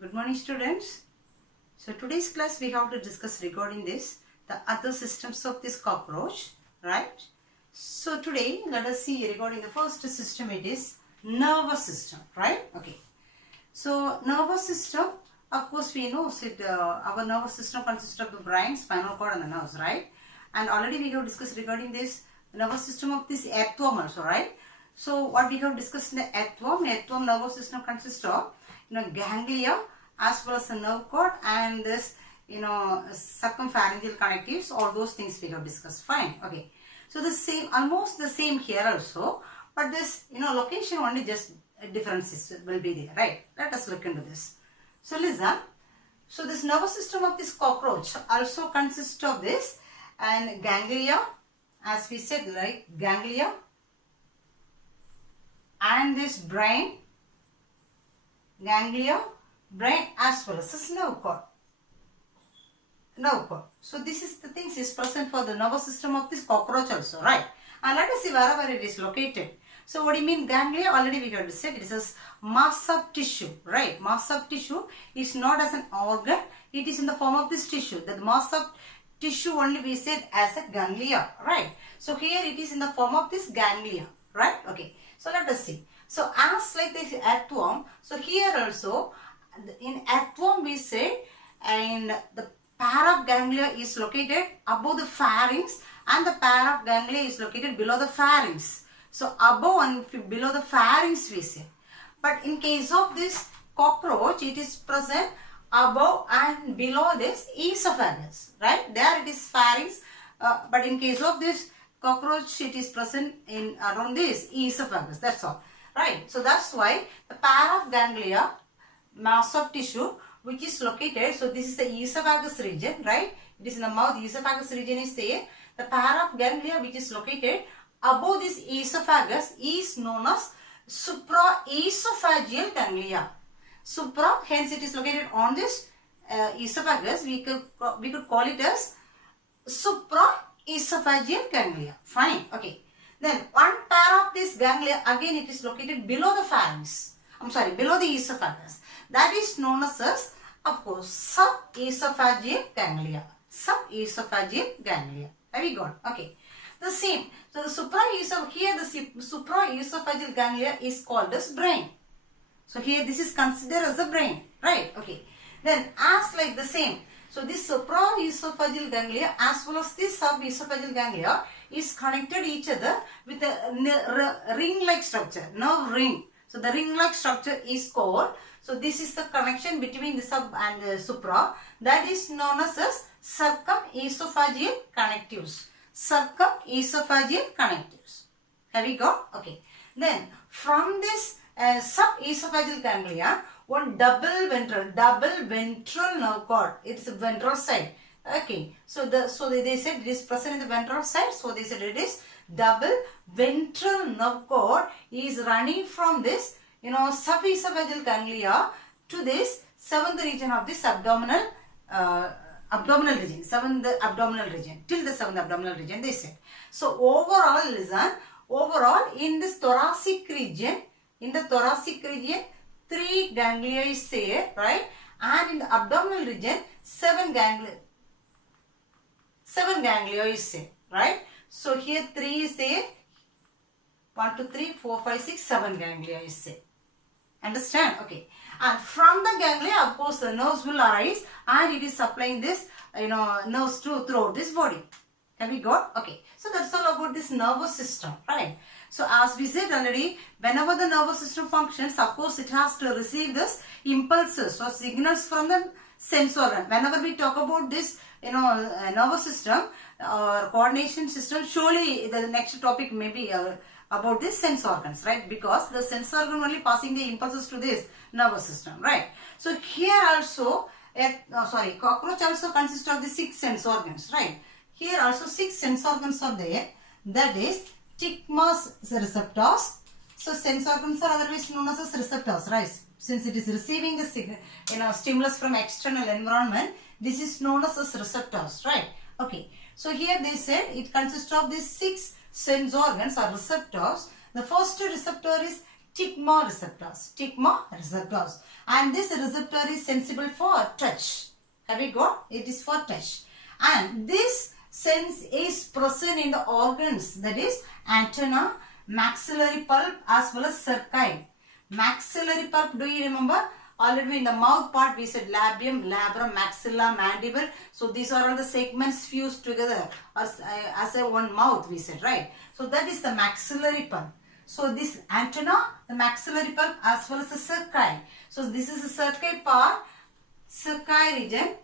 Good morning, students. So today's class we have to discuss regarding this, the other systems of this cockroach, right? So today let us see regarding the first system, it is nervous system, right? Okay. So nervous system, of course we know our nervous system consists of the brain, spinal cord and the nerves, right? And already we have discussed regarding this nervous system of this earthworm also, right? So what we have discussed in the earthworm nervous system consists of ganglia as well as the nerve cord and this circumpharyngeal connectives. All those things we have discussed. Fine. Okay. So the same, almost the same here also, but this location only just differences will be there, right? Let us look into this. So listen. So this nervous system of this cockroach also consists of this and ganglia, as we said, like ganglia, and this brain, ganglia, brain as well as this nerve cord. So this is the things is present for the nervous system of this cockroach also, right? And let us see wherever it is located. So what do you mean ganglia? Already we have said it is a mass of tissue, right? Mass of tissue is not as an organ, it is in the form of this tissue. That mass of tissue only we said as a ganglia, right? So here it is in the form of this ganglia, right? Okay. So let us see. So as like this earthworm, so here also in earthworm we say, and the pair of ganglia is located above the pharynx and the pair of ganglia is located below the pharynx. So above and below the pharynx we say. But in case of this cockroach, it is present above and below this esophagus, right? There it is pharynx, but in case of this cockroach, it is present in around this esophagus. That's all, right? So that's why the pair of ganglia, mass of tissue, which is located. So this is the esophagus region, right? It is in the mouth. The esophagus region is there. The pair of ganglia, which is located above this esophagus, is known as supraesophageal ganglia. Supra, hence it is located on this esophagus. We could call it as supraesophageal ganglia. Fine. Okay. Then one pair of this ganglia, again it is located below the pharynx. Below the esophagus. That is known as, of course, subesophageal ganglia. Subesophageal ganglia. Very good. Okay. The same. So the supraesophageal ganglia is called as brain. So here this is considered as a brain, right? Okay. Then as like the same. So this supraesophageal ganglia as well as this subesophageal ganglia is connected each other with a ring-like structure, nerve ring. So the ring-like structure is called, so this is the connection between the sub and the supra, that is known as circumesophageal connectives. Circumesophageal connectives. Have we got? Okay. Then from this subesophageal ganglia, one double ventral nerve cord. It is a ventral side. Okay. So they said it is present in the ventral side. So they said it is double ventral nerve cord is running from this subesophageal ganglia to this seventh region of this abdominal region, till the seventh abdominal region they said. So overall, listen, in this thoracic region, 3 ganglia is there, right? And in the abdominal region, 7 ganglia is there, right? So here 3 is there, 1, 2, 3, 4, 5, 6, 7 ganglia is there. Understand? Okay. And from the ganglia, of course, the nerves will arise and it is supplying this, nerves throughout this body. Have we got? Okay. So that's all about this nervous system, right? So as we said already, whenever the nervous system functions, of course, it has to receive this impulses or signals from the sense organ. Whenever we talk about this, nervous system or coordination system, surely the next topic may be about this sense organs, right? Because the sense organ only passing the impulses to this nervous system, right? So here also, cockroach also consists of the 6 sense organs, right? Here also 6 sense organs are there. That is stigmas receptors. So sense organs are otherwise known as receptors, right? Since it is receiving the stimulus from external environment, this is known as receptors, right? Okay. So here they said it consists of these 6 sense organs or receptors. The first receptor is Stigma receptors. Stigma receptors. And this receptor is sensible for touch. Have you got? It is for touch. And this sense is present in the organs, that is antenna, maxillary pulp as well as cerci. Maxillary pulp, do you remember? Already in the mouth part we said labium, labrum, maxilla, mandible. So these are all the segments fused together as a one mouth we said, right? So that is the maxillary pulp. So this antenna, the maxillary pulp as well as the cerci. So this is the cerci part, cerci region.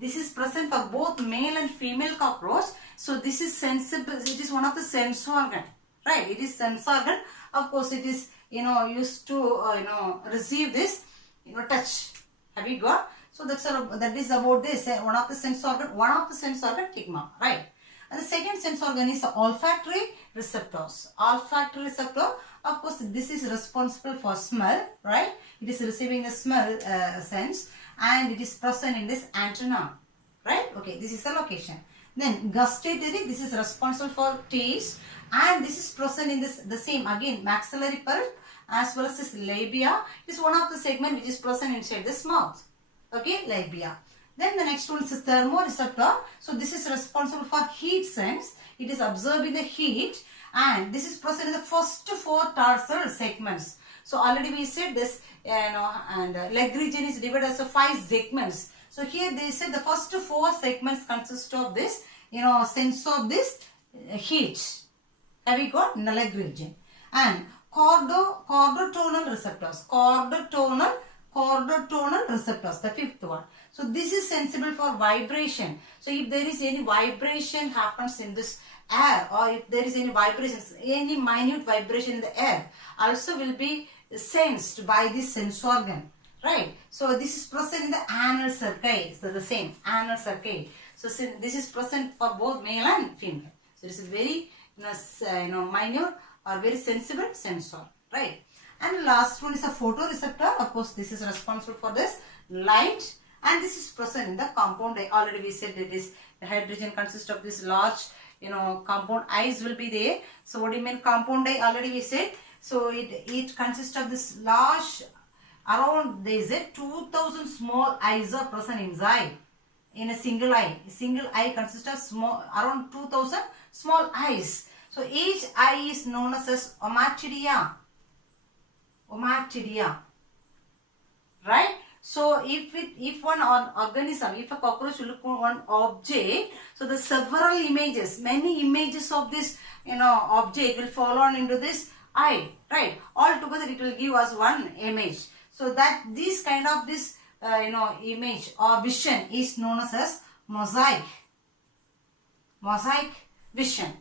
This is present for both male and female cockroach. So this is sensible, it is one of the sense organ, right? It is sense organ. Of course it is, used to, receive this, touch. Have you got? So that is about this, one of the sense organ, stigma, right? And the second sense organ is the olfactory receptors. Olfactory receptor, of course, this is responsible for smell, right? It is receiving the smell sense, and it is present in this antenna, right? Okay, this is the location. Then gustatory, this is responsible for taste, and this is present in this the same again maxillary pulp as well as this labia. It is one of the segment which is present inside this mouth. Okay, labia. Then the next one is thermoreceptor. So this is responsible for heat sense. It is observing the heat, and this is present in the first 4 tarsal segments. So already we said this, and leg region is divided as 5 segments. So here they said the first 4 segments consist of this, sense of this heat. Have you got in the leg region? And chordotonal receptors. Chordotonal receptors, the 5th one. So this is sensible for vibration. So if there is any vibration happens in this air, or if there is any vibrations, any minute vibration in the air, also will be sensed by this sense organ, right? So this is present in the anal cerci. So the same anal cerci. So this is present for both male and female. So this is very minute or very sensible sensor, right? And the last one is a photoreceptor. Of course, this is responsible for this light, and this is present in the compound eye. Already we said it is the head region consists of this large, compound eyes will be there. So what do you mean compound eye? Already we said. So it consists of this large, around there is 2000 small eyes are present inside in a single eye. A single eye consists of around 2000 small eyes. So each eye is known as ommatidia. Ommatidia, right? So if one organism, if a cockroach look on one object, so the several images, many images of this object will fall on into this eye, right? All together it will give us one image. So that this kind of this image or vision is known as mosaic. Mosaic vision.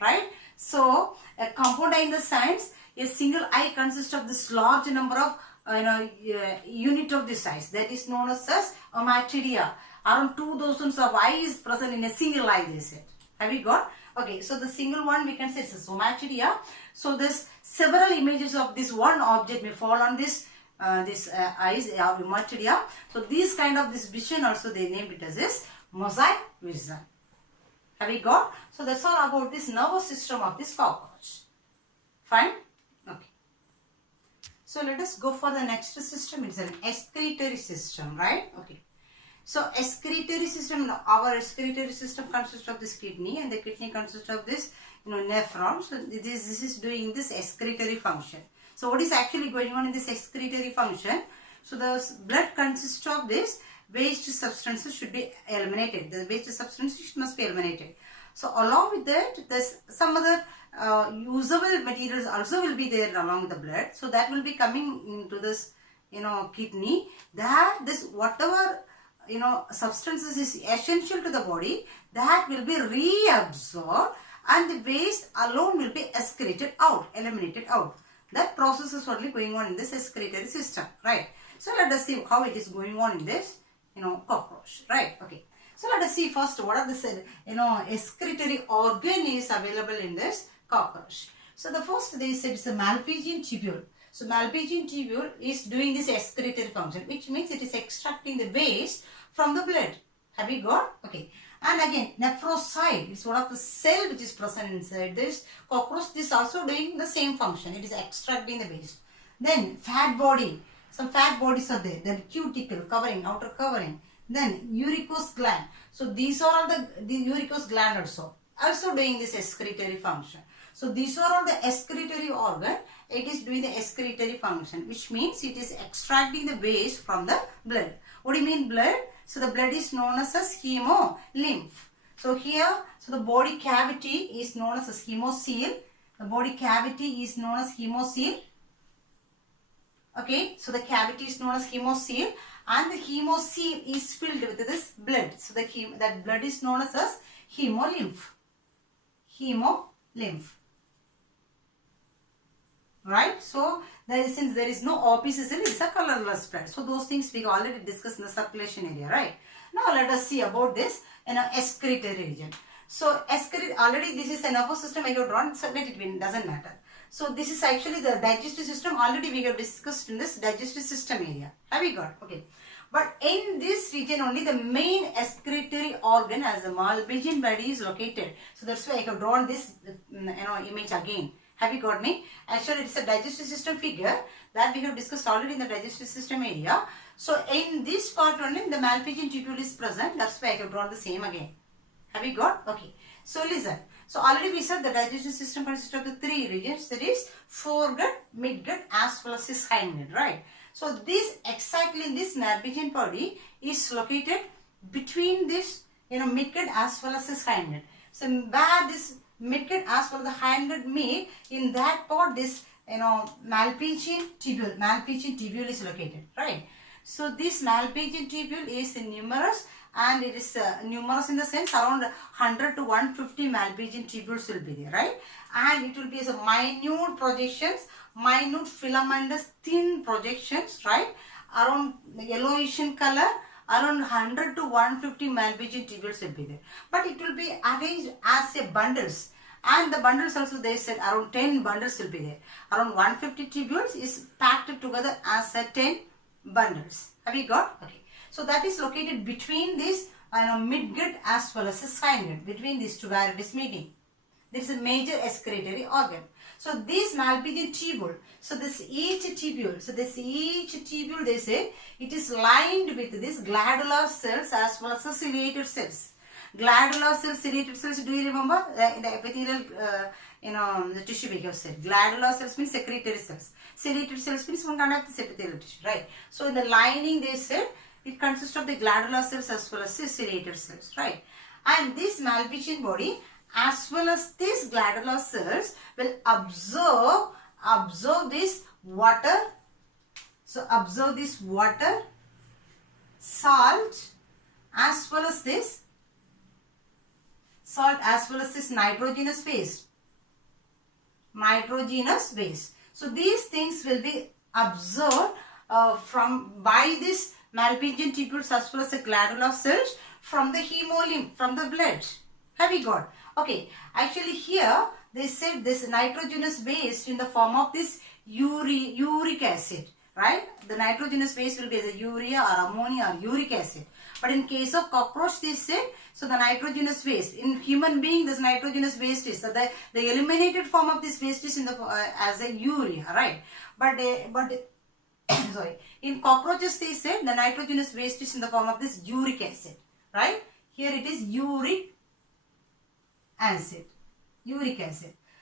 Right? So a compound eye in the science, a single eye consists of this large number of unit of this size, that is known as ommatidia. Around 2000 of eyes present in a single eye, they said. Have you got? Okay, so the single one we can say is ommatidia. So there's several images of this one object may fall on this eyes of ommatidia. So this kind of this vision also they named it as this mosaic vision. Have you got? So that's all about this nervous system of this cockroach. Fine? Okay. So let us go for the next system. It's an excretory system, right? Okay. So excretory system, our excretory system consists of this kidney, and the kidney consists of this nephron. So this is doing this excretory function. So what is actually going on in this excretory function? So the blood consists of this waste substances should be eliminated. The waste substances must be eliminated. So along with that, there's some other usable materials also will be there along with the blood. So that will be coming into this kidney. That this whatever substances is essential to the body, that will be reabsorbed, and the waste alone will be excreted out, eliminated out. That process is only going on in this excretory system, right? So let us see how it is going on in this cockroach, right? Okay. So let us see first what are the excretory organ is available in this cockroach. So the first they said it's a Malpighian tubule. So Malpighian tubule is doing this excretory function, which means it is extracting the waste from the blood. Have you got? Okay. And again, nephrocyte is one of the cell which is present inside this cockroach. This is also doing the same function. It is extracting the waste. Then fat body. Some fat bodies are there. Then cuticle covering, outer covering. Then uricose gland. So these are all the uricose gland also doing this excretory function. So these are all the excretory organ. It is doing the excretory function, which means it is extracting the waste from the blood. What do you mean blood? So the blood is known as hemolymph. So here, so the body cavity is known as hemocoel. The body cavity is known as hemocoel. Okay, so the cavity is known as hemocoel, and the hemocoel is filled with this blood. So that blood is known as hemolymph. Hemolymph. Right? So since there is no OPC cell, it is a colorless blood. So those things we already discussed in the circulation area, right? Now let us see about this in an excretory region. So already this is a nervous system I have drawn, so let it be, doesn't matter. So this is actually the digestive system. Already we have discussed in this digestive system area. Have we got? Okay. But in this region only the main excretory organ as the Malpighian body is located. So that's why I have drawn this image again. Have you got me? Actually it's a digestive system figure that we have discussed already in the digestive system area. So in this part only the Malpighian tubule is present. That's why I have drawn the same again. Have you got? Okay. So listen. So already we said the digestive system consists of the three regions, that is foregut, midgut as well as this hindgut, right? So this exactly in this Malpighian body is located between this midgut as well as this hindgut. So where this midgut as well as the hindgut meet, in that part this Malpighian tubule is located, right? So this Malpighian tubule is numerous, and it is numerous in the sense around 100 to 150 Malpighian tubules will be there, right? And it will be as a minute projections, minute filamentous thin projections, right? Around yellowish in color, around 100 to 150 Malpighian tubules will be there. But it will be arranged as a bundles. And the bundles also they said around 10 bundles will be there. Around 150 tubules is packed together as a 10 bundles. Have you got? Okay. So that is located between this midgut as well as the hindgut, between these two where it is meeting. This is a major excretory organ. So this Malpighian tubule, so each tubule they say it is lined with this glandular cells as well as the ciliated cells. Glandular cells, ciliated cells, do you remember in the epithelial the tissue we have said. Glandular cells means secretory cells. Ciliated cells means one kind of the epithelial tissue, right? So in the lining they said it consists of the glandular cells as well as the ciliated cells, right? And this Malpighian body as well as these glandular cells will absorb this water. So absorb this water, salt as well as this nitrogenous waste. So these things will be absorbed by this Malpighian tubules as well as the glandular cells from the hemolymph, from the blood. Have you got? Okay, actually here they said this nitrogenous waste in the form of this uric acid, right? The nitrogenous waste will be as a urea or ammonia or uric acid. But in case of cockroach they said, so the nitrogenous waste, in human being this nitrogenous waste is, so the eliminated form of this waste is in the as a urea, right? But sorry, in cockroaches they said the nitrogenous waste is in the form of this uric acid, right? Here it is uric acid.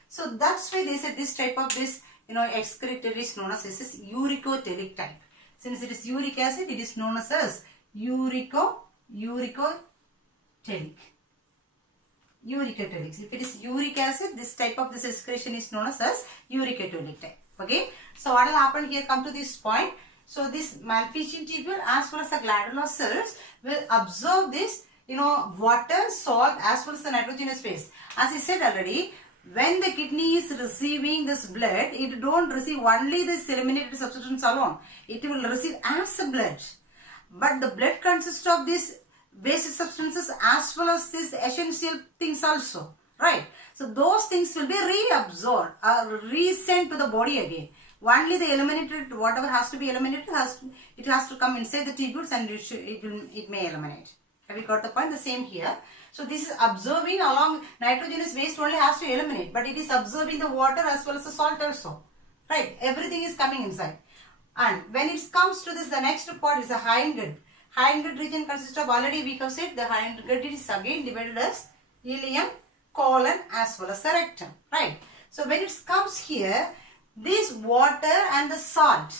So that's why they said this type of this excretory is known as this uricotelic type. Since it is uric acid, it is known as uricotelic. If it is uric acid, this type of this excretion is known as uricotelic type. Okay. So what will happen here? Come to this point. So this Malpighian tubule as well as the glandular cells will absorb this water, salt as well as the nitrogenous waste. As I said already, when the kidney is receiving this blood, it don't receive only this eliminated substance alone. It will receive as a blood. But the blood consists of these waste substances as well as these essential things also. Right? So those things will be reabsorbed or resent to the body again. Only the eliminated, whatever has to be eliminated, it has to come inside the tubules and it may eliminate. Have you got the point? The same here. So this is absorbing along nitrogenous waste only has to eliminate, but it is absorbing the water as well as the salt also. Right? Everything is coming inside. And when it comes to this, the next part is the hindgut. Hindgut region consists of, already we have said, the hindgut is again divided as ileum, colon as well as the rectum. Right? So when it comes here, this water and the salt.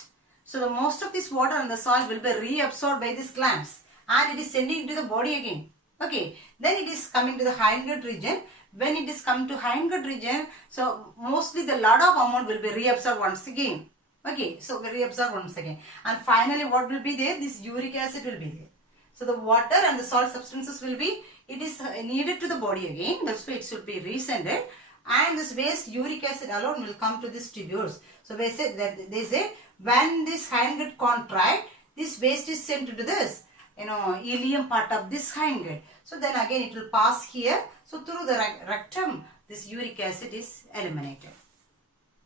So the most of this water and the salt will be reabsorbed by these glands. And it is sending to the body again. Okay. Then it is coming to the hindgut region. When it is come to hindgut region, so mostly the lot of amount will be reabsorbed once again. Okay, so we reabsorb once again. And finally what will be there? This uric acid will be there. So the water and the salt substances will be, it is needed to the body again. That's why it should be rescinded. And this waste uric acid alone will come to these tubules. So they say when this hindgut contract, this waste is sent to this, ileum part of this hindgut. So then again it will pass here. So through the rectum, this uric acid is eliminated.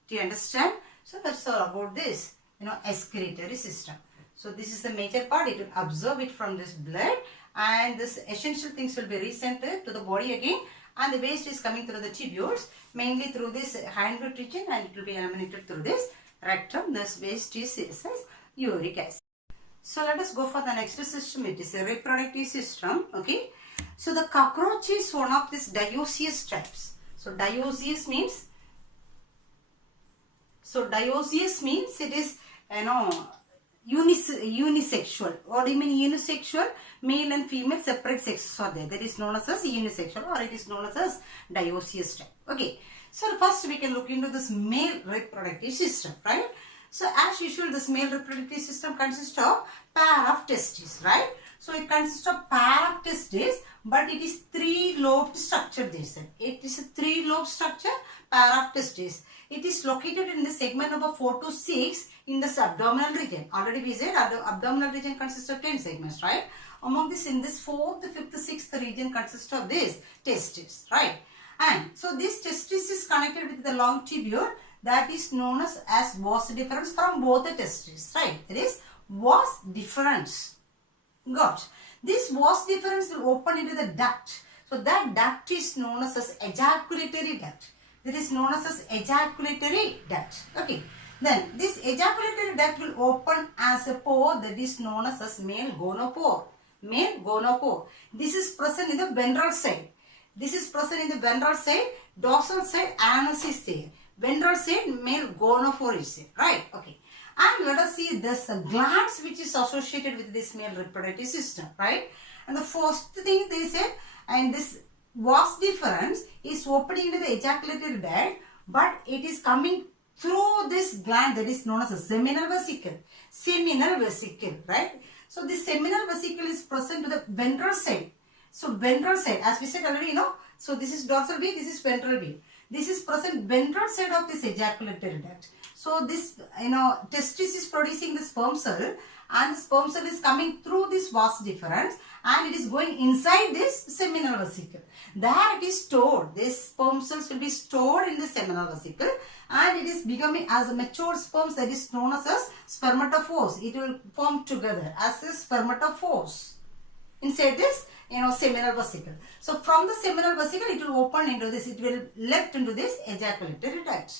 Do you understand? So that's all about this, excretory system. So this is the major part. It will absorb it from this blood, and this essential things will be resent to the body again, and the waste is coming through the tubules, mainly through this hindgut region, and it will be eliminated through this rectum. This waste is as uric acid. So let us go for the next system. It is a reproductive system. Okay. So the cockroach is one of these dioecious types. So dioecious means it is, unisexual. What do you mean unisexual? Male and female separate sexes are there. That is known as unisexual, or it is known as dioecious type. Okay. So first we can look into this male reproductive system, right? So as usual, this male reproductive system consists of pair of testes, right? So it consists of pair of testes, but it is three-lobed structure. They said it is a three-lobe structure, pair of testes. It is located in the segment number 4 to 6 in the abdominal region. Already we said the abdominal region consists of 10 segments, right? Among this, in this 4th, 5th, 6th region consists of this testes, right? And so this testis is connected with the long tubule that is known as vas deferens from both the testes, right? It is vas deferens. Got. This vas deferens will open into the duct. So that duct is known as ejaculatory duct. That is known as ejaculatory duct. Okay. Then this ejaculatory duct will open as a pore that is known as male gonopore. Male gonopore. This is present in the ventral side. This is present in the ventral side. Dorsal side anus is there. Ventral side male gonopore is there. Right. Okay. And let us see this glands which is associated with this male reproductive system. Right. And the first thing they said, and this vas deferens is opening into the ejaculatory duct, but it is coming through this gland that is known as a seminal vesicle. Seminal vesicle, right? So this seminal vesicle is present to the ventral side. So ventral side, as we said already, so this is dorsal V, this is ventral V. This is present ventral side of this ejaculatory duct. So this, testis is producing the sperm cell, and the sperm cell is coming through this vas deferens, and it is going inside this seminal vesicle. There it is stored. This sperm cells will be stored in the seminal vesicle, and it is becoming as a mature sperms that is known as spermatophores. It will form together as a spermatophores inside this seminal vesicle. So from the seminal vesicle it will open into this, it will left into this ejaculatory duct.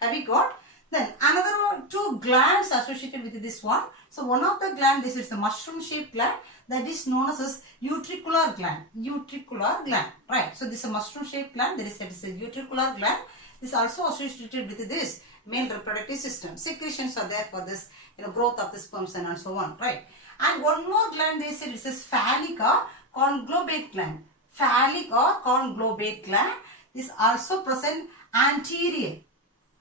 Have you got? Then another two glands associated with this one. So one of the gland, this is a mushroom shaped gland that is known as utricular gland. Utricular gland, right? So this is a mushroom shaped gland that is a utricular gland. This is also associated with this male reproductive system. Secretions are there for this growth of the sperms and so on, right? And one more gland they said this is phallic or conglobate gland. Phallic or conglobate gland is also present anterior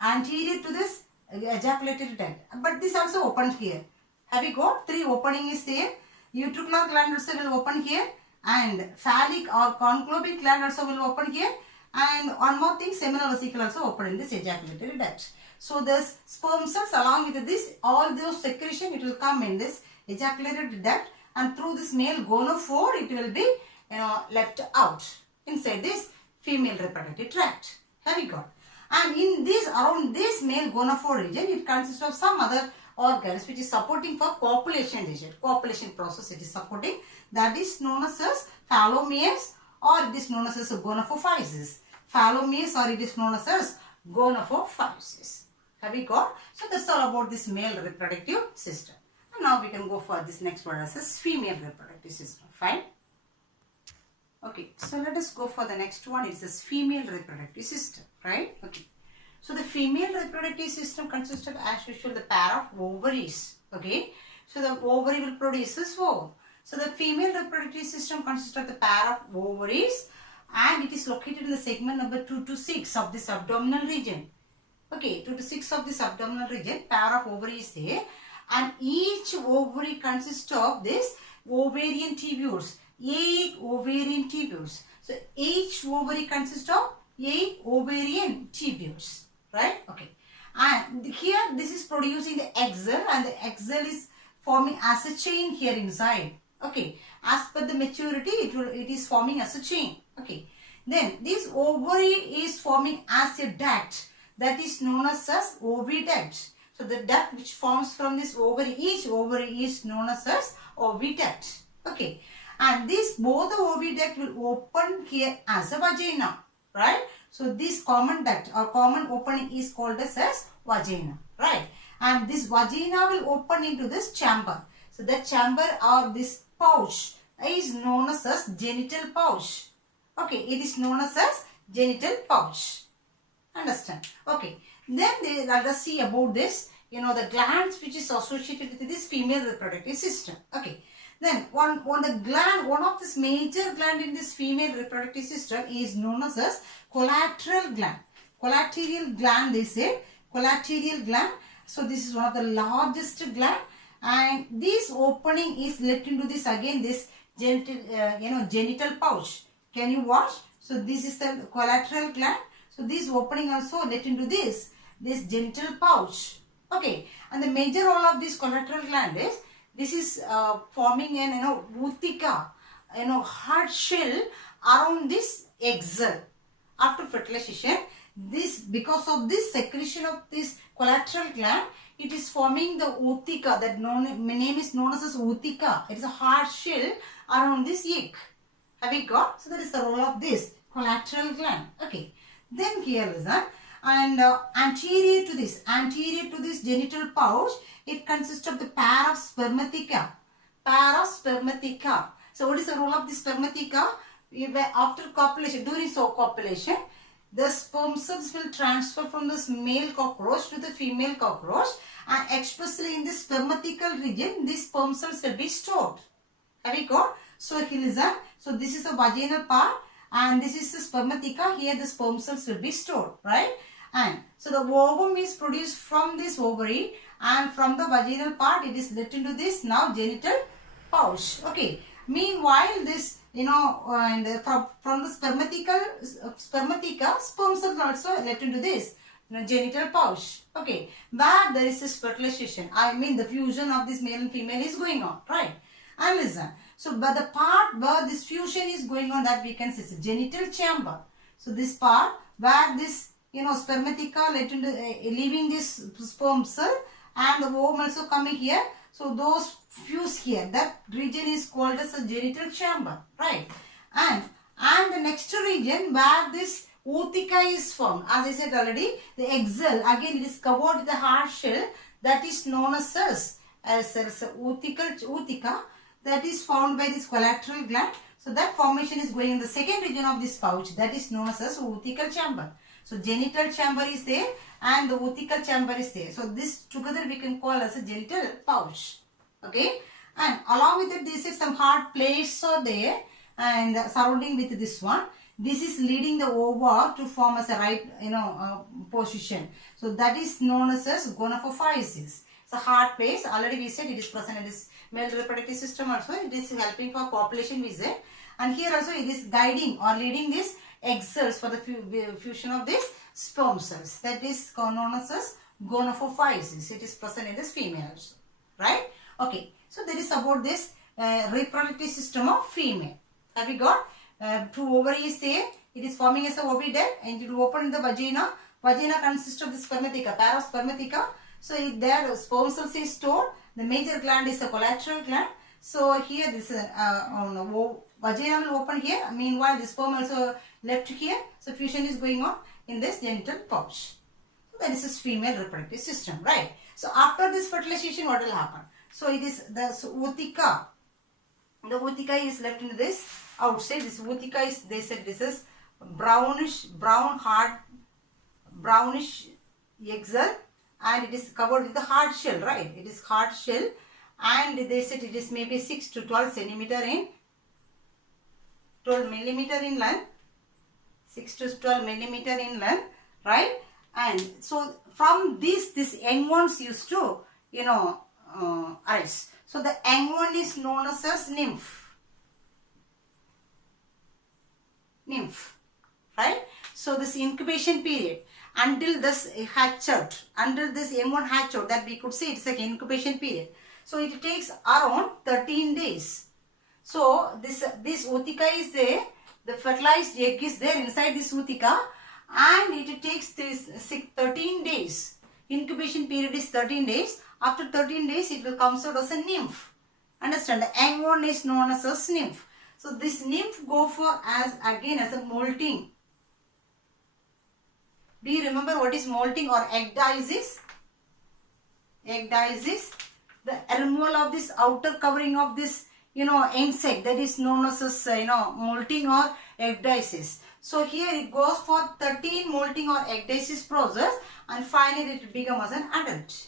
to this ejaculatory duct. But this also opened here. Have you got? Three opening is there. Utricular gland also will open here, and phallic or conglobate gland also will open here, and one more thing, seminal vesicle also open in this ejaculatory duct. So this sperm cells along with this, all those secretion, it will come in this ejaculatory duct, and through this male gonophore it will be left out inside this female reproductive tract. Have you got? And in this, around this male gonophore region, it consists of some other organs which is supporting for copulation region. Copulation process it is supporting, that is known as phallomeres or it is known as gonophysis. Fallow means or it is known as gonophysis. Have we got? So that's all about this male reproductive system. And now we can go for this next one as female reproductive system. Fine. Okay, so let us go for the next one. It's this female reproductive system, right? Okay. So the female reproductive system consists of, as usual, the pair of ovaries. Okay. So the ovary will produce this ovum. So the female reproductive system consists of the pair of ovaries, and it is located in the segment number 2 to 6 of this abdominal region. Okay, 2 to 6 of this abdominal region, pair of ovaries there, and each ovary consists of this ovarian tubules, 8 ovarian tubules. So each ovary consists of 8 ovarian tubules, right? Okay, and here this is producing the egg cell, and the egg cell is forming as a chain here inside. Okay, as per the maturity, it is forming as a chain. Okay, then this ovary is forming as a duct, that is known as oviduct. So the duct which forms from this ovary, each ovary is known as oviduct. Okay, and this both the oviduct will open here as a vagina, right? So this common duct or common opening is called as vagina, right? And this vagina will open into this chamber. So the chamber or this pouch is known as genital pouch. Okay, it is known as genital pouch. Understand? Okay. Then let us see about this, the glands which is associated with this female reproductive system. Okay. Then one of this major gland in this female reproductive system is known as collateral gland. Collateral gland, they say. Collateral gland. So this is one of the largest gland, and this opening is let into this again this genital pouch. Can you watch? So this is the collateral gland. So this opening also let into this genital pouch. Okay, and the major role of this collateral gland is this is forming an utica, hard shell around this egg cell. After fertilization, because of this secretion of this collateral gland, it is forming the utica. That name is known as utica. It is a hard shell around this egg. Have we got? So that is the role of this collateral gland. Okay. Then here is that, and anterior to this genital pouch, it consists of the pair of spermatheca. So what is the role of the spermatheca? After copulation, during copulation, the sperm cells will transfer from this male cockroach to the female cockroach, and especially in this spermathecal region, these sperm cells will be stored. Have you got? So here is that. So this is the vaginal part, and this is the spermatheca. Here the sperm cells will be stored, right? And so the ovum is produced from this ovary, and from the vaginal part it is let into this now genital pouch. Okay. Meanwhile, this and from the spermatheca, sperm cells also let into this genital pouch. Okay, where there is this fertilization, the fusion of this male and female is going on, right? And listen, so but the part where this fusion is going on, that we can see is genital chamber. So this part where this spermatheca let into leaving this sperm cell, and the ovum also coming here. So those fuse here, that region is called as a genital chamber, right? And the next region where this utica is formed, as I said already, the egg cell, again it is covered with a hard shell, that is known as utica, that is formed by this collateral gland. So that formation is going in the second region of this pouch, that is known as utical chamber. So genital chamber is there and the utical chamber is there. So this together we can call as a genital pouch. Okay, and along with it, this is some hard plates are there and surrounding with this one. This is leading the ova to form as a right position. So that is known as gonophysis. So hard plates, already we said it is present in this male reproductive system also. It is helping for population we said, and here also it is guiding or leading this egg cells for the fusion of these sperm cells. That is known as gonophysis. It is present in this female also, right? Okay, so that is about this reproductive system of female. Have we got? Two ovaries there. It is forming as a oviduct and it will open in the vagina. Vagina consists of the spermatheca, pair of spermatheca. So there the sperm cells is stored. The major gland is a collateral gland. So here this is vagina will open here. Meanwhile, the sperm also left here. So fusion is going on in this genital pouch. So that is a female reproductive system, right? So after this fertilization, what will happen? So it is the ootheca. The ootheca is left in this outside. This ootheca is, they said this is brownish egg cell, and it is covered with the hard shell, right? It is hard shell, and they said it is maybe 6 to 12 centimeter in 12 millimeter in length, 6 to 12 millimeter in length, right? And so from this young ones used to, arise. So the young one is known as nymph, right? So this incubation period until this hatch out, until this young one hatch out, that we could say it's like incubation period. So it takes around 13 days. So this ootheca is there, the fertilized egg is there inside this ootheca, and it takes this 13 days. Incubation period is 13 days. After 13 days, it will come out as a nymph. Understand? The young one is known as a nymph. So this nymph go for as a molting. Do you remember what is molting or egg diasis? Egg diasis, the removal of this outer covering of this, insect, that is known as molting or egg diasis. So here it goes for 13 molting or egg diasis process, and finally it becomes an adult.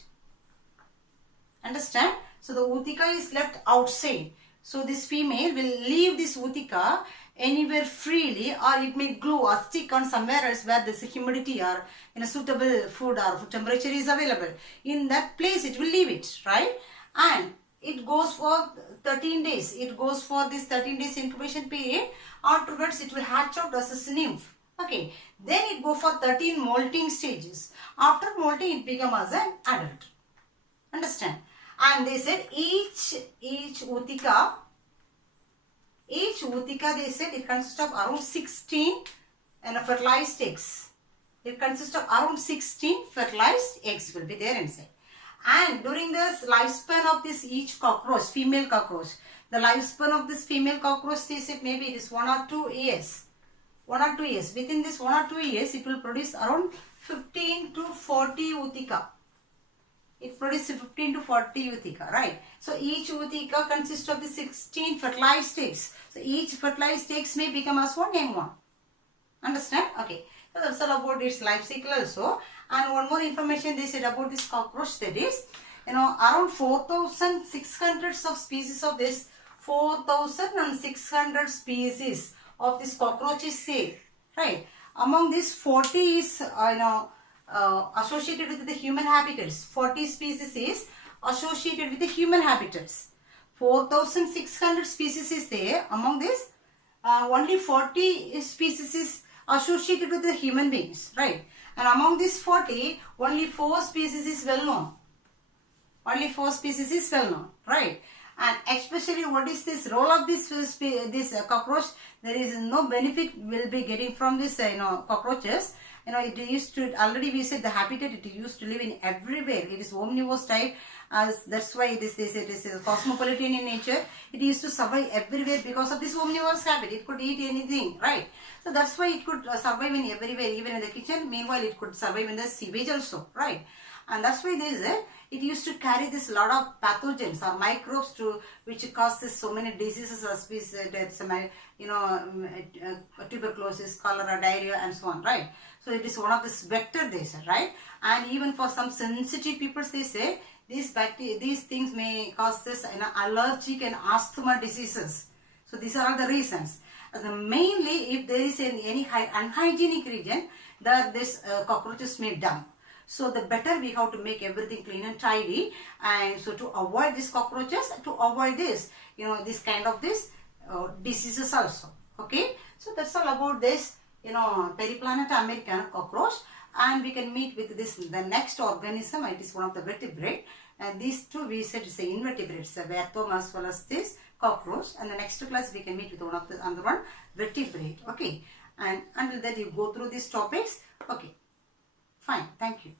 Understand? So the ootheca is left outside. So this female will leave this ootheca anywhere freely, or it may glue or stick on somewhere else where there is humidity or suitable food or temperature is available. In that place it will leave it, right? And it goes for 13 days. It goes for this 13 days incubation period. Afterwards it will hatch out as a nymph. Okay. Then it go for 13 molting stages. After molting it becomes as an adult. Understand? And they said each ootheca, they said it consists of around 16 fertilized eggs. It consists of around 16 fertilized eggs will be there inside. And during the lifespan of this each cockroach, female cockroach, the lifespan of this female cockroach, they said maybe it is 1 or 2 years. 1 or 2 years. Within this 1 or 2 years, it will produce around 15 to 40 ootheca. It produces 15 to 40 ootheca, right? So each ootheca consists of the 16 fertilized eggs. So each fertilized eggs may become as one young one. Understand? Okay. So that's all about its life cycle also. And one more information they said about this cockroach, that is, around 4,600 of species of this, 4,600 species of this cockroach is there, right? Among these 40 is, associated with the human habitats. 40 species is associated with the human habitats. 4,600 species is there. Among this, only 40 species is associated with the human beings, right? And among these 40, only 4 species is well known. Only 4 species is well known, right? And especially what is this role of this cockroach? There is no benefit will be getting from this cockroaches. It used to, already we said the habitat, it used to live in everywhere. It is omnivorous type. That's why it is cosmopolitan in nature. It used to survive everywhere because of this omnivorous habit. It could eat anything, right? So that's why it could survive in everywhere, even in the kitchen. Meanwhile, it could survive in the sewage also, right? And that's why it used to carry this lot of pathogens or microbes which causes so many diseases or species, tuberculosis, cholera, diarrhea, and so on, right? So it is one of this vector, they said, right? And even for some sensitive people, they say these things may cause this allergic and asthma diseases. So these are all the reasons. Mainly, if there is any unhygienic region, that this cockroaches may dump. So the better we have to make everything clean and tidy, and so to avoid these cockroaches, to avoid this, this kind of diseases also. Okay, so that's all about this, Periplanet American cockroach, and we can meet with the next organism. It is one of the vertebrate, and these two we said is the invertebrates, the worm as well as this cockroach. And the next class we can meet with one of the other one, vertebrate. Okay, and until that you go through these topics. Okay. Fine. Thank you.